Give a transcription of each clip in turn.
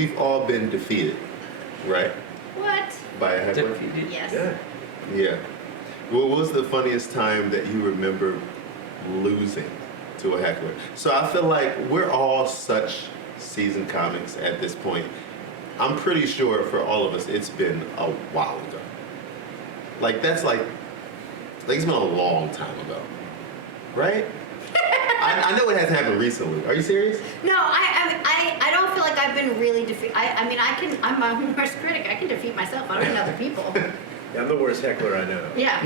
we've all been defeated, right? What? By a heckler? Defeated. Yes. Yeah. Yeah. What was the funniest time that you remember losing to a heckler? So I feel like we're all such seasoned comics at this point. I'm pretty sure for all of us, it's been a while ago. Like that's like it's been a long time ago, right? I know it hasn't happened recently. Are you serious? No, I don't feel like I've been really defeated. I mean, I'm my own worst critic. I can defeat myself. I don't need other people. Yeah, I'm the worst heckler I know. Yeah.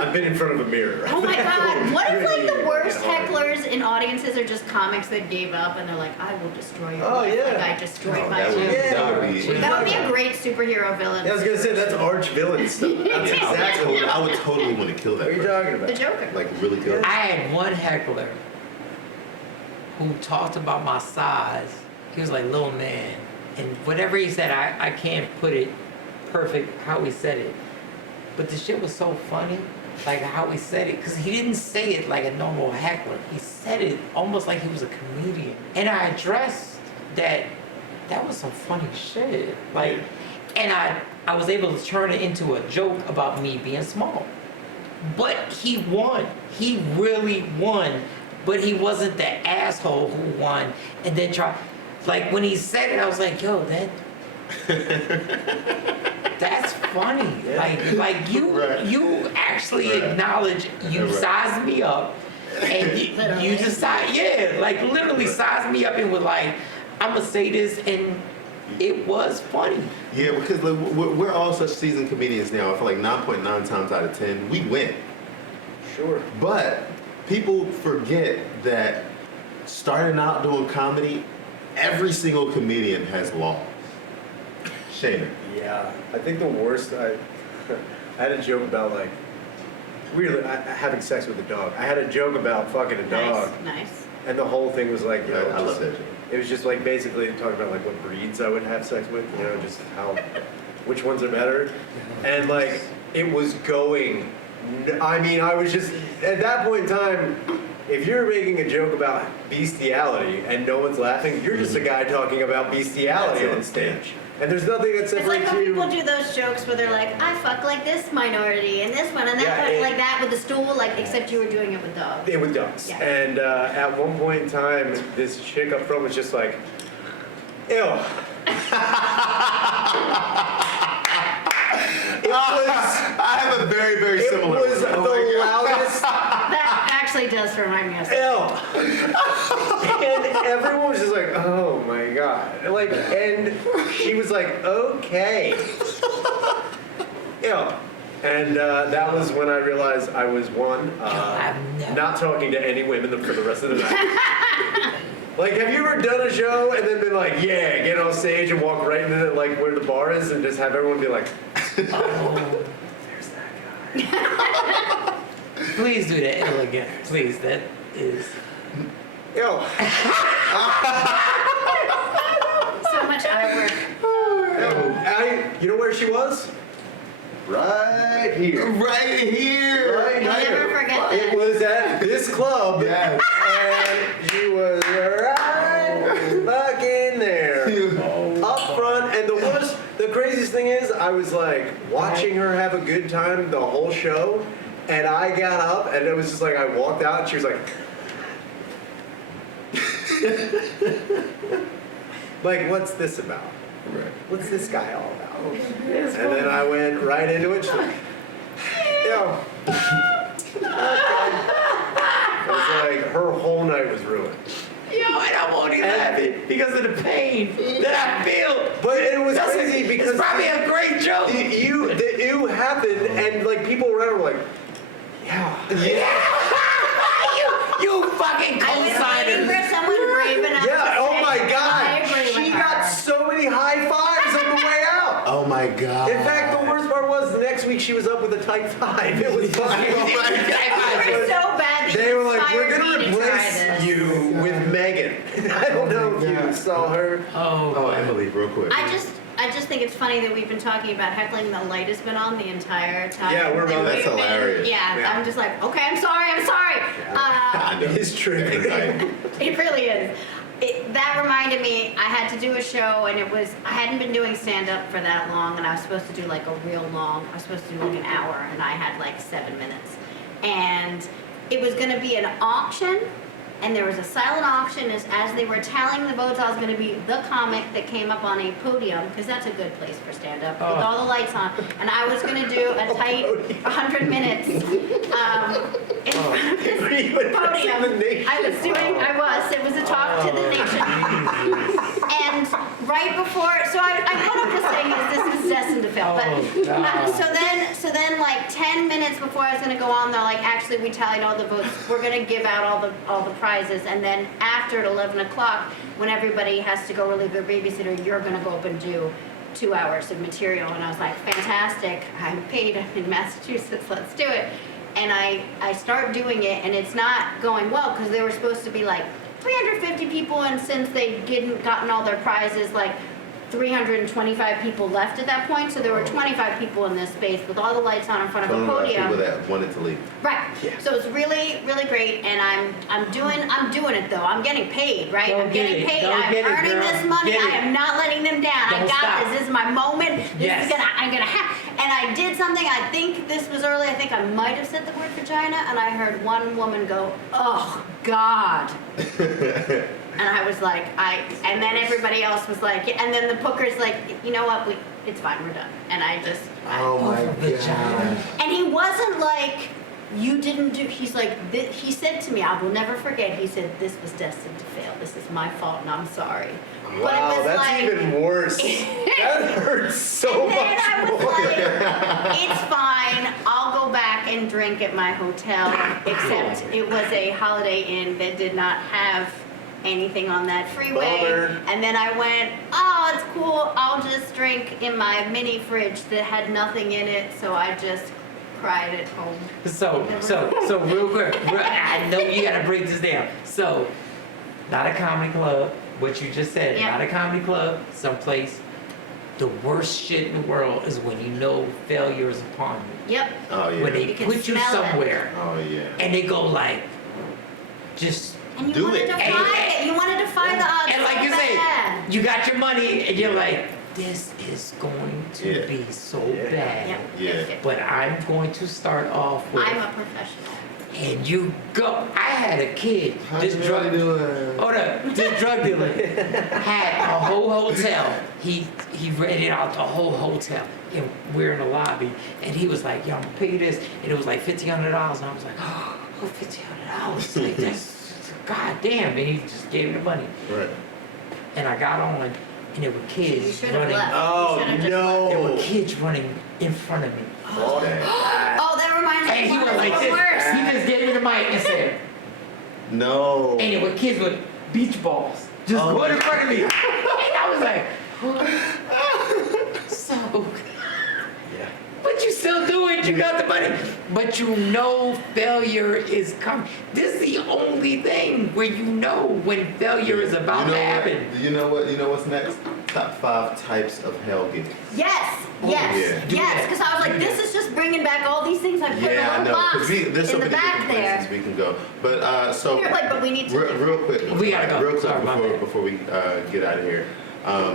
I've been in front of a mirror. Oh my God. What if like the worst Yeah. hecklers in audiences are just comics that gave up and they're like, I will destroy your Oh, life. yeah. Like I destroyed Oh, my that would, children. that would be. That would be a great superhero villain. Yeah, I was gonna say that's arch villain stuff. That's Yeah. exactly I would totally want to kill that what are you person. talking about. The Joker. Like really kill. I had one heckler who talked about my size. He was like, little man. And whatever he said, I can't put it perfect how he said it. But the shit was so funny, like how he said it. Because he didn't say it like a normal heckler. He said it almost like he was a comedian. And I addressed that was some funny shit. Like, and I was able to turn it into a joke about me being small. But he won. He really won. But he wasn't the asshole who won and then tried. Like when he said it, I was like, yo, that's funny. Yeah. Like you Right. you actually Right. acknowledge you Right. sized me up and you decide, like literally Right. sized me up and was like, I'm gonna say this, and it was funny. Yeah, because like, we're all such seasoned comedians now. I feel like 9.9 times out of 10, we win. Sure. But people forget that starting out doing comedy, every single comedian has laws. Shayna. Yeah, I think the worst. I had a joke about like really having sex with a dog. I had a joke about fucking a dog, Nice. and the whole thing was like, you know, I love that joke. it was just like basically talking about like what breeds I would have sex with, you know, just how, which ones are better, and like it was going. I mean, I was just at that point in time. If you're making a joke about bestiality and no one's laughing, you're just a guy talking about bestiality on stage. And there's nothing that It's like separates when you. people do those jokes where they're like, I fuck like this minority and this one and that Yeah, one, it- like that with the stool, like except you were doing it with dogs. It was dogs. Yeah. And at one point in time, this chick up front was just like, ew. It was, I have a very, very it similar was one. the loudest That actually does remind me of something. ew. And everyone was just like, oh my God. Like, and she was like, okay. Ew. And that was when I realized I was I've never- not talking to any women for the rest of the night. Like, have you ever done a show and then been like, yeah, get on stage and walk right into like where the bar is and just have everyone be like, Oh, there's that guy. please do that ill again. Please, that is. Ew. So much eye work. You know where she was? Right here. Right here. Right You'll here. never forget It that. was at this club. Yes. And she was right fucking there. Up front. And the craziest thing is, I was like watching her have a good time the whole show. And I got up and it was just like, I walked out and she was like, like, what's this about? Right. What's this guy all about? And then I went right into it. She's like, yo. It was like her whole night was ruined. Yo, and I'm only laughing because of the pain that I feel. But it was That's crazy because it's probably a great joke. the ew happened and like people around were like, yeah. You fucking I was waiting co-signed. for someone brave enough to Yeah, oh say, my I God. agree She with got her. so many high fives on the way out. Oh my God. In fact, the worst part was the next week she was up with a tight five. It was fine. You were so bad that They you were like, we're inspired gonna me to try replace this. you with Megan. I don't know if you saw her. Oh, Emily, real quick. I just think it's funny that we've been talking about heckling. The light has been on the entire time. Yeah, we're about- And That's we've been- hilarious. Yeah, I'm just like, okay, I'm sorry. I know. It's true. Anxiety. It really is. that reminded me, I had to do a show, and I hadn't been doing stand-up for that long, and I was supposed to do like a real long, I was supposed to do like an hour, and I had like 7 minutes. And it was gonna be an auction, and there was a silent auction. As they were tallying the votes, I was gonna be the comic that came up on a podium, because that's a good place for stand-up, with all the lights on, and I was gonna do a tight 100 minutes in front of this podium. It was a talk to the nation. And right before, so I what I'm just saying is this is destined to fail. But so then like 10 minutes before I was gonna go on, they're like, actually we tallied all the votes. We're gonna give out all the prizes, and then after at 11 o'clock, when everybody has to go relieve their babysitter, you're gonna go up and do 2 hours of material. And I was like, fantastic, I'm paid, I'm in Massachusetts, let's do it. And I start doing it, and it's not going well, because they were supposed to be like 350 people, and since they didn't gotten all their prizes, like 325 people left at that point, so there were 25 people in this space with all the lights on in front of a podium. People that wanted to leave. Right. Yeah. So it's really, really great, and I'm doing it though. I'm getting paid, right? Go I'm get getting it. paid. Go I'm get it, earning girl. this money. Get it. I am not letting them down. I Don't got stop. this. This is my moment. Yes. I'm gonna have. And I did something. I think this was early. I think I might have said the word vagina, and I heard one woman go, "Oh God." And I was like, and then everybody else was like, and then the booker's like, you know what, it's fine, we're done. And I just, Oh my God. and he wasn't like, you didn't do, he's like, he said to me, I will never forget, he said, this was destined to fail. This is my fault, and I'm sorry. But Wow, it was that's like, even worse. That hurts so and then much I was more. like, it's fine. I'll go back and drink at my hotel, except it was a Holiday Inn that did not have anything on that freeway. Bummer. And then I went, oh, it's cool. I'll just drink in my mini fridge that had nothing in it. So I just cried at home. So real quick, I know you gotta break this down. So, not a comedy club, what you just said, Yeah. not a comedy club, someplace. The worst shit in the world is when you know failure is upon you. Yep. Oh yeah. When they You can put you smell it. somewhere Oh yeah. and they go like, just, And you Do wanted it. to And- find it. You wanted to find the odds. and like so you bad. say, you got your money and you're like, this is going to Yeah. be so Yeah. bad. Yep. Yeah. But I'm going to start off with, I'm a professional. and you go. I had a kid, How's this your drug money doing? Hold up, this drug dealer had a whole hotel. He rented out the whole hotel, and we're in the lobby, and he was like, "Yo, I'm gonna pay you this," and it was like $1,500, and I was like, "Oh, $1,500! Like that's goddamn!" And he just gave me the money, Right. and I got on, and there were You kids should have running. left. Oh, You should've just no. There were kids running in front of me, Oh, Oh, that reminds me and he of was one like that's this. worse. He just gave me the mic and said. No. And it were kids with beach balls just Oh going in my front of me. And I was like, so, yeah. but you still do it, you got the money. But you know failure is coming. This is the only thing where you know when failure is about You to know happen. what? You know what? You know what's next? Top 5 types of hell giving. Yes, Oh, yes, yeah. yes. Because I was like, this is just bringing back all these things I put Yeah, I in a know. little 'Cause box there's so in the many back different there. places we can go. But so You're like, but we need to. real quick. We gotta go. Real quick Sorry, my bad. before we get out of here.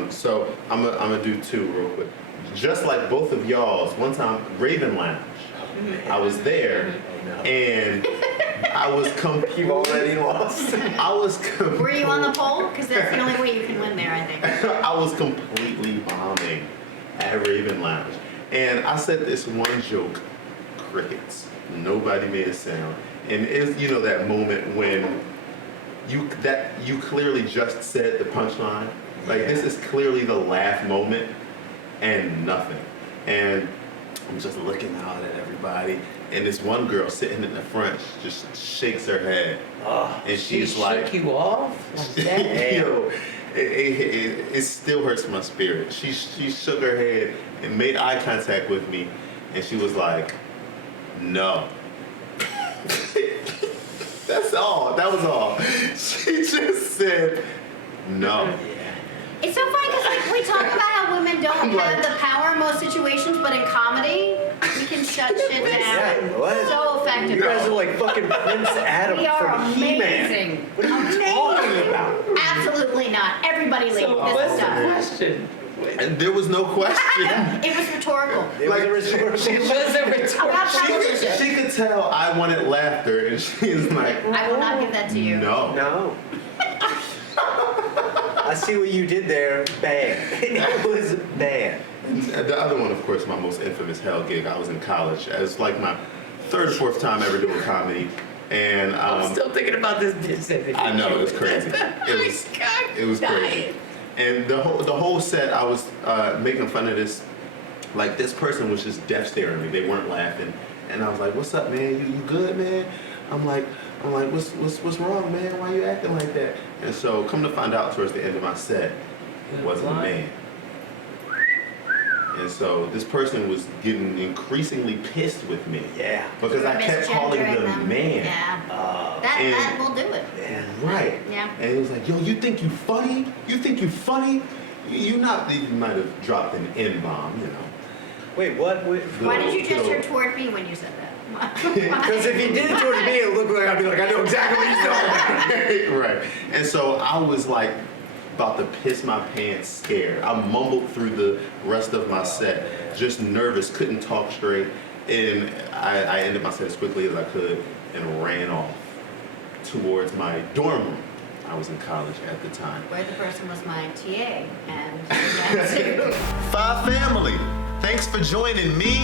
So I'm gonna do 2 real quick. Just like both of y'all's. One time, Raven Lounge. I was there, and I was You've already lost. I was. Were you on the pole? Because that's the only way you can win there, I think. I was completely bombing at Raven Lounge. And I said this one joke, crickets. Nobody made a sound. And it's, you know, that moment when you clearly just said the punchline. Like, this is clearly the laugh moment and nothing. And I'm just looking out at everybody. And this one girl sitting in the front just shakes her head. Oh, And She she's like, shook you off like that. yo, it still hurts my spirit. She shook her head and made eye contact with me, and she was like, "No." That's all. That was all. She just said, "No." It's so funny because like we talk about how women don't I'm like- have the power in most situations, but in comedy we can shut shit down Yeah, what? so effective. You guys are like fucking Prince Adam We are from He-Man. amazing. What are you talking about? Absolutely not. Everybody leave So this what's is the done. question? And there was no question. It was rhetorical. It was a rhetorical She wasn't rhetorical. About television. She could tell I wanted laughter, and she's like, I will not give that to you. no. No. I see what you did there. Bad. It was bad. The other one, of course, my most infamous hell gig. I was in college. It was like my third or fourth time ever doing comedy, and I'm still thinking about this bitch. I know, it was crazy. It was crazy. And the whole set, I was making fun of this. Like, this person was just death staring me. They weren't laughing, and I was like, "What's up, man? You good, man?" I'm like, what's wrong, man? Why you acting like that? And so, come to find out, towards the end of my set, it wasn't a man. And so this person was getting increasingly pissed with me. Yeah. Because I kept calling Misgendering them them. man. Yeah. And- That will do it. Yeah. Right. Yeah. And he was like, yo, you think you funny? You think you funny? You might have dropped an N-bomb, you know. Wait, what? Wait. Why did you gesture Good toward me when you said that? Because if you did it towards me, it would look like I'd be like, I know exactly what you're talking about. Right. And so I was like about to piss my pants scared. I mumbled through the rest of my set, just nervous, couldn't talk straight. And I ended my set as quickly as I could and ran off towards my dorm room. I was in college at the time. Where the person was my TA, and that too. Five family, thanks for joining me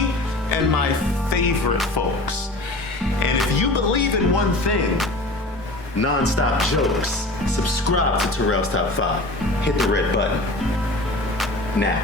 and my favorite folks. And if you believe in one thing, non-stop jokes, subscribe to Terrell's Top 5. Hit the red button now.